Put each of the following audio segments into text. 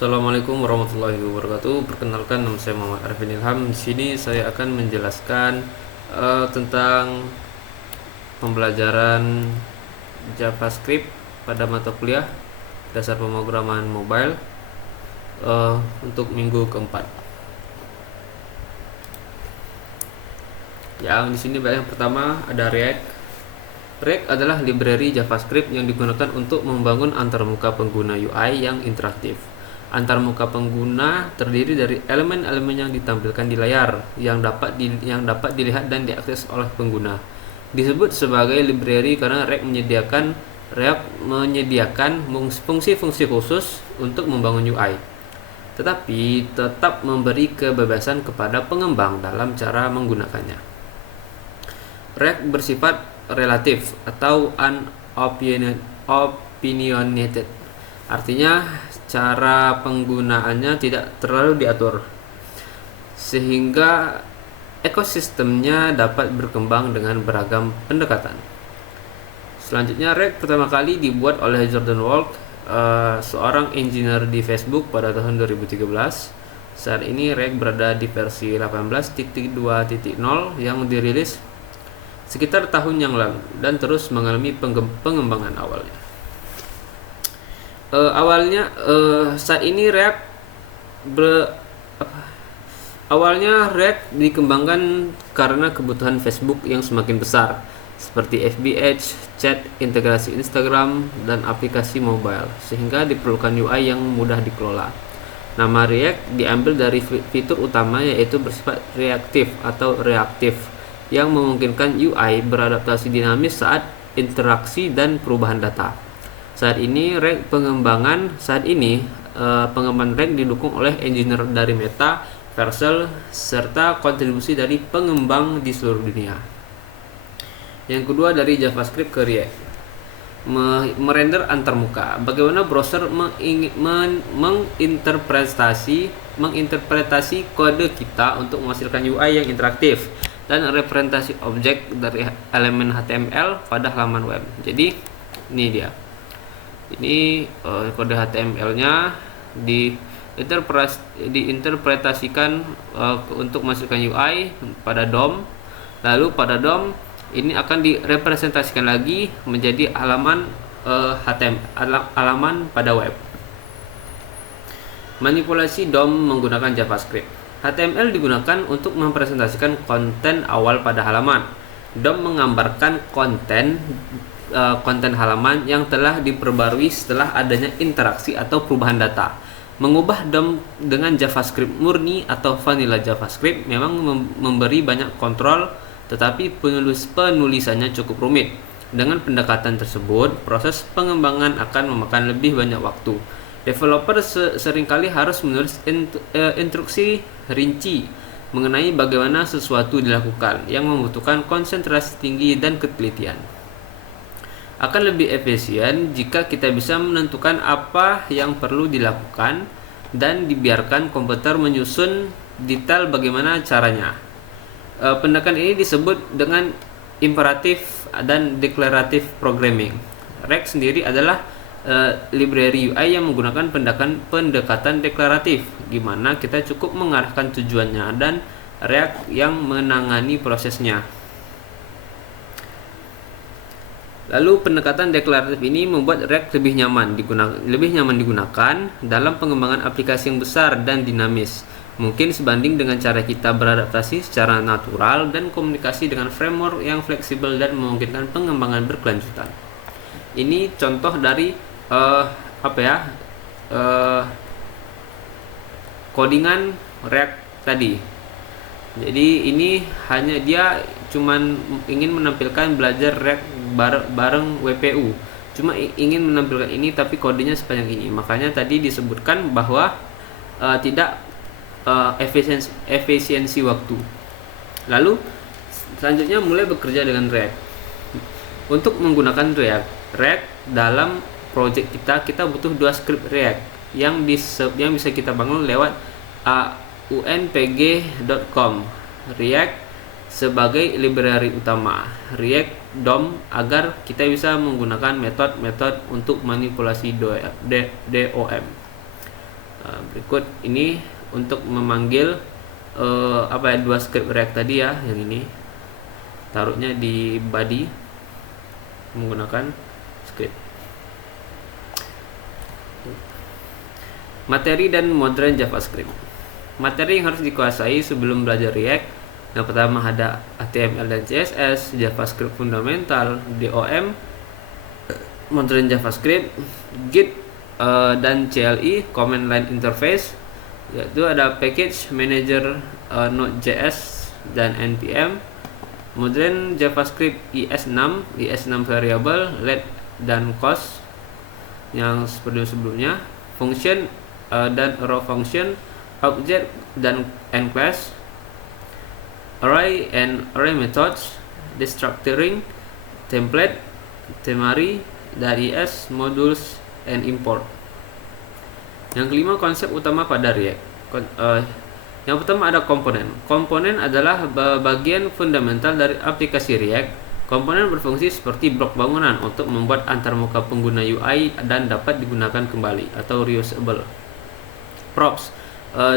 Assalamualaikum warahmatullahi wabarakatuh. Perkenalkan, nama saya Muhammad Arifin Ilham. Di sini saya akan menjelaskan tentang pembelajaran JavaScript pada mata kuliah dasar pemrograman mobile untuk minggu keempat. Yang di sini yang pertama ada React. React adalah library JavaScript yang digunakan untuk membangun antarmuka pengguna UI yang interaktif. Antarmuka pengguna terdiri dari elemen-elemen yang ditampilkan di layar yang dapat dilihat dan diakses oleh pengguna. Disebut sebagai library karena React menyediakan fungsi-fungsi khusus untuk membangun UI, tetapi tetap memberi kebebasan kepada pengembang dalam cara menggunakannya. React bersifat relatif atau unopinionated, artinya cara penggunaannya tidak terlalu diatur, sehingga ekosistemnya dapat berkembang dengan beragam pendekatan. Selanjutnya, React pertama kali dibuat oleh Jordan Walke, seorang engineer di Facebook pada tahun 2013. Saat ini React berada di versi 18.2.0 yang dirilis sekitar tahun yang lalu dan terus mengalami pengembangan awalnya. Saat ini React dikembangkan karena kebutuhan Facebook yang semakin besar, seperti FB chat, integrasi Instagram, dan aplikasi mobile, sehingga diperlukan UI yang mudah dikelola. Nama React diambil dari fitur utama, yaitu bersifat reaktif atau reaktif, yang memungkinkan UI beradaptasi dinamis saat interaksi dan perubahan data. Saat ini pengembangan React didukung oleh engineer dari Meta, Vercel, serta kontribusi dari pengembang di seluruh dunia. Yang kedua, dari JavaScript ke React, merender antarmuka. Bagaimana browser menginterpretasi kode kita untuk menghasilkan UI yang interaktif dan representasi objek dari elemen HTML pada halaman web. Jadi ini dia. Ini kode HTML-nya diinterpretasikan untuk menghasilkan UI pada DOM. Lalu pada DOM ini akan direpresentasikan lagi menjadi halaman halaman pada web. Manipulasi DOM menggunakan JavaScript. HTML digunakan untuk mempresentasikan konten awal pada halaman. DOM menggambarkan konten halaman yang telah diperbarui setelah adanya interaksi atau perubahan data. Mengubah DOM dengan JavaScript murni atau vanilla JavaScript memang memberi banyak kontrol, tetapi penulisannya cukup rumit. Dengan pendekatan tersebut, proses pengembangan akan memakan lebih banyak waktu. Developer seringkali harus menulis instruksi rinci mengenai bagaimana sesuatu dilakukan, yang membutuhkan konsentrasi tinggi dan ketelitian. Akan lebih efisien jika kita bisa menentukan apa yang perlu dilakukan dan dibiarkan komputer menyusun detail bagaimana caranya. Pendekatan ini disebut dengan imperatif dan declarative programming. React sendiri adalah library UI yang menggunakan pendekatan deklaratif, di mana kita cukup mengarahkan tujuannya dan React yang menangani prosesnya. Lalu pendekatan deklaratif ini membuat React lebih nyaman digunakan dalam pengembangan aplikasi yang besar dan dinamis, mungkin sebanding dengan cara kita beradaptasi secara natural dan komunikasi dengan framework yang fleksibel dan memungkinkan pengembangan berkelanjutan. Ini contoh dari codingan React tadi. Jadi ini hanya dia cuman ingin menampilkan belajar React bareng WPU. Cuma ingin menampilkan ini tapi kodenya sepanjang ini. Makanya tadi disebutkan bahwa tidak efisiensi waktu. Lalu selanjutnya mulai bekerja dengan React. Untuk menggunakan React dalam project kita butuh dua script React yang bisa kita bangun lewat unpg.com. React sebagai library utama, React DOM agar kita bisa menggunakan metode-metode untuk manipulasi DOM. Berikut ini untuk memanggil dua script React tadi ya, yang ini taruhnya di body menggunakan script. Materi dan modern JavaScript. Materi yang harus dikuasai sebelum belajar React, yang pertama ada HTML dan CSS, JavaScript fundamental, DOM, modern JavaScript, Git dan CLI, command line interface, yaitu ada package manager, Node.js dan npm, modern JavaScript IS6 variable, let dan cost yang seperti sebelumnya, function dan raw function, object dan end class, array and array methods, destructuring, template, temari, .is, modules, and import. Yang kelima, konsep utama pada React. Yang pertama ada komponen. Komponen adalah bagian fundamental dari aplikasi React. Komponen berfungsi seperti blok bangunan untuk membuat antarmuka pengguna UI dan dapat digunakan kembali atau reusable. Props,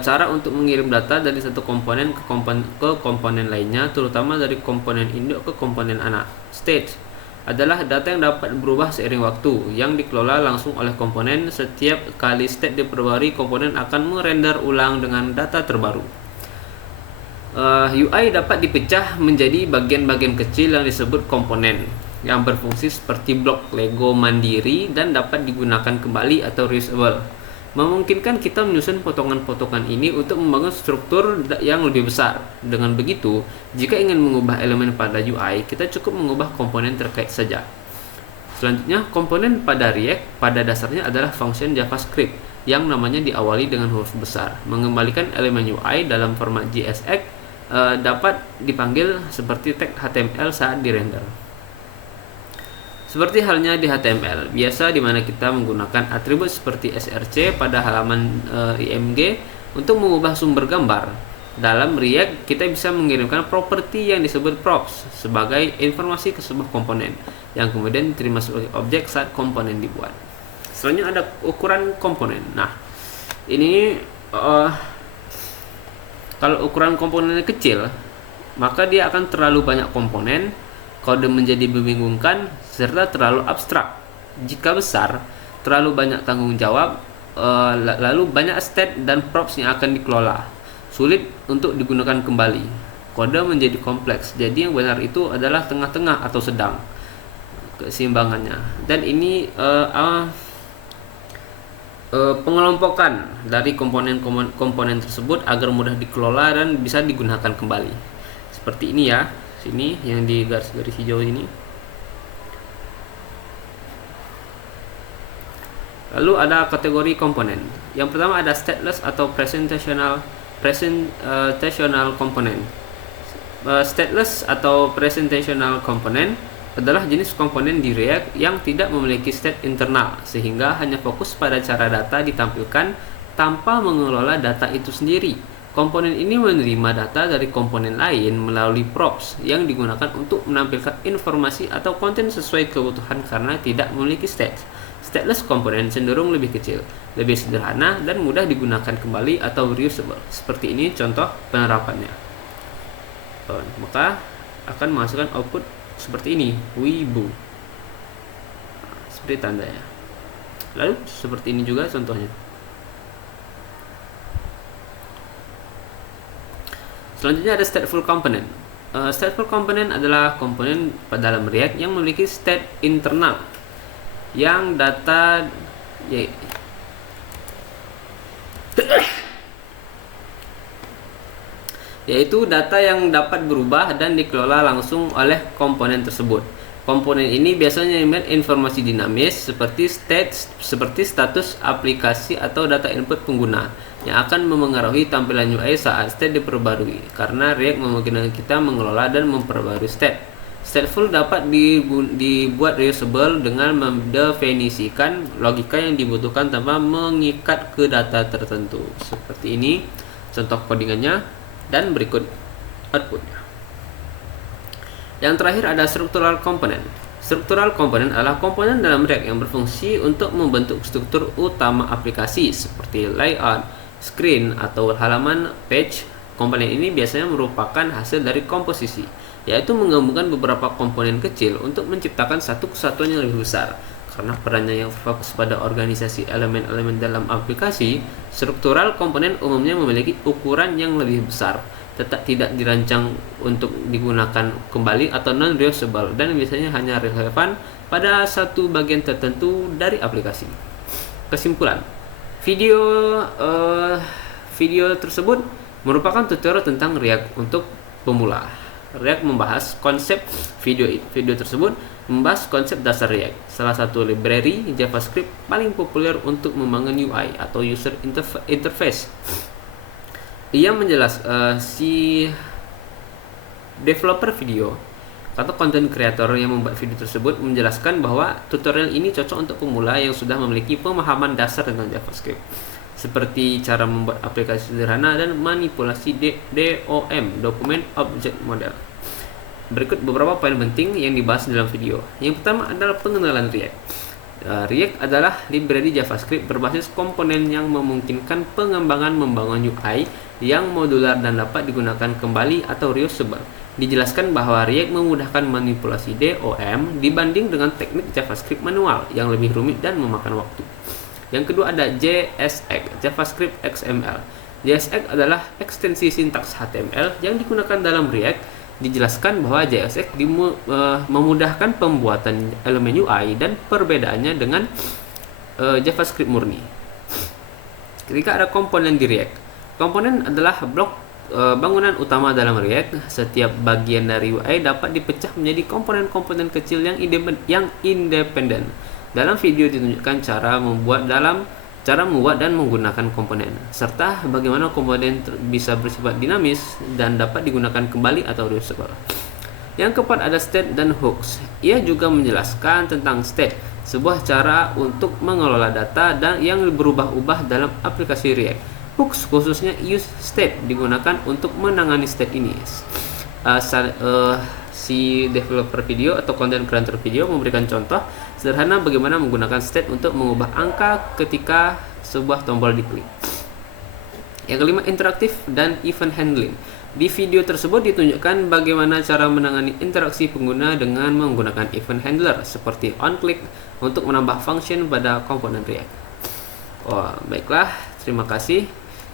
cara untuk mengirim data dari satu komponen ke komponen lainnya, terutama dari komponen induk ke komponen anak. State adalah data yang dapat berubah seiring waktu, yang dikelola langsung oleh komponen. Setiap kali state diperbarui, komponen akan merender ulang dengan data terbaru. UI dapat dipecah menjadi bagian-bagian kecil yang disebut komponen, yang berfungsi seperti blok Lego mandiri dan dapat digunakan kembali atau reusable, memungkinkan kita menyusun potongan-potongan ini untuk membangun struktur yang lebih besar. Dengan begitu, jika ingin mengubah elemen pada UI, kita cukup mengubah komponen terkait saja. Selanjutnya, komponen pada React pada dasarnya adalah function JavaScript yang namanya diawali dengan huruf besar. Mengembalikan elemen UI dalam format JSX dapat dipanggil seperti tag HTML saat dirender. Seperti halnya di HTML biasa, di mana kita menggunakan atribut seperti src pada halaman img untuk mengubah sumber gambar. Dalam React, kita bisa mengirimkan properti yang disebut props sebagai informasi ke sebuah komponen yang kemudian diterima sebagai objek saat komponen dibuat. Selanjutnya ada ukuran komponen. Nah, ini kalau ukuran komponennya kecil, maka dia akan terlalu banyak komponen, kode menjadi membingungkan, serta terlalu abstrak. Jika besar, terlalu banyak tanggung jawab, lalu banyak state dan props yang akan dikelola, sulit untuk digunakan kembali. Kode menjadi kompleks, jadi yang benar itu adalah tengah-tengah atau sedang keseimbangannya. Dan ini pengelompokan dari komponen tersebut agar mudah dikelola dan bisa digunakan kembali. Seperti ini ya, sini yang di garis-garis hijau ini. Lalu ada kategori komponen. Yang pertama ada stateless atau presentational component. Stateless atau presentational component adalah jenis komponen di React yang tidak memiliki state internal, sehingga hanya fokus pada cara data ditampilkan tanpa mengelola data itu sendiri. Komponen ini menerima data dari komponen lain melalui props yang digunakan untuk menampilkan informasi atau konten sesuai kebutuhan karena tidak memiliki state. Stateless komponen cenderung lebih kecil, lebih sederhana, dan mudah digunakan kembali atau reusable. Seperti ini contoh penerapannya. Maka akan menghasilkan output seperti ini, Weibo. Seperti tanda ya. Lalu seperti ini juga contohnya. Selanjutnya ada stateful component. Stateful component adalah komponen dalam React yang memiliki state internal, yang data yaitu data yang dapat berubah dan dikelola langsung oleh komponen tersebut. Komponen ini biasanya memiliki informasi dinamis seperti status aplikasi atau data input pengguna yang akan memengaruhi tampilan UI saat state diperbarui, karena React memungkinkan kita mengelola dan memperbarui state. Stateful dapat dibuat reusable dengan mendefinisikan logika yang dibutuhkan tanpa mengikat ke data tertentu. Seperti ini contoh codingannya. Dan berikut outputnya. Yang terakhir ada structural component. Struktural komponen adalah komponen dalam React yang berfungsi untuk membentuk struktur utama aplikasi seperti layout, screen, atau halaman page. Komponen ini biasanya merupakan hasil dari komposisi, yaitu menggabungkan beberapa komponen kecil untuk menciptakan satu kesatuan yang lebih besar. Karena perannya yang fokus pada organisasi elemen-elemen dalam aplikasi, struktural komponen umumnya memiliki ukuran yang lebih besar, tetap tidak dirancang untuk digunakan kembali atau non-reusable, dan biasanya hanya relevan pada satu bagian tertentu dari aplikasi. Kesimpulan, video tersebut merupakan tutorial tentang React untuk pemula. React membahas konsep video tersebut membahas konsep dasar React, salah satu library JavaScript paling populer untuk membangun UI atau user interface. Ia si developer video atau content creator yang membuat video tersebut menjelaskan bahwa tutorial ini cocok untuk pemula yang sudah memiliki pemahaman dasar tentang JavaScript, seperti cara membuat aplikasi sederhana dan manipulasi DOM, Document Object Model. Berikut beberapa poin penting yang dibahas dalam video. Yang pertama adalah pengenalan React. React adalah library JavaScript berbasis komponen yang memungkinkan pengembangan membangun UI yang modular dan dapat digunakan kembali atau reusable. Dijelaskan bahwa React memudahkan manipulasi DOM dibanding dengan teknik JavaScript manual yang lebih rumit dan memakan waktu. Yang kedua ada JSX, JavaScript XML. JSX adalah ekstensi sintaks HTML yang digunakan dalam React. Dijelaskan bahwa JSX memudahkan pembuatan elemen UI dan perbedaannya dengan JavaScript murni. Ketika ada komponen di React, komponen adalah blok bangunan utama dalam React. Setiap bagian dari UI dapat dipecah menjadi komponen-komponen kecil yang independen. Dalam video ditunjukkan cara membuat dan menggunakan komponen, serta bagaimana komponen bisa bersifat dinamis dan dapat digunakan kembali atau reusable. Yang keempat ada state dan hooks. Ia juga menjelaskan tentang state, sebuah cara untuk mengelola data dan yang berubah-ubah dalam aplikasi React. Hooks khususnya use state digunakan untuk menangani state ini. Si developer video atau content creator video memberikan contoh sederhana bagaimana menggunakan state untuk mengubah angka ketika sebuah tombol diklik. Yang kelima, interaktif dan event handling. Di video tersebut ditunjukkan bagaimana cara menangani interaksi pengguna dengan menggunakan event handler seperti onClick untuk menambah function pada komponen React. Baiklah, terima kasih.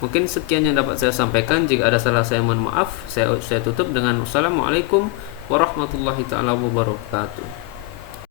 Mungkin sekian yang dapat saya sampaikan. Jika ada salah, saya mohon maaf. Saya tutup dengan wassalamualaikum warahmatullahi taala wabarakatuh.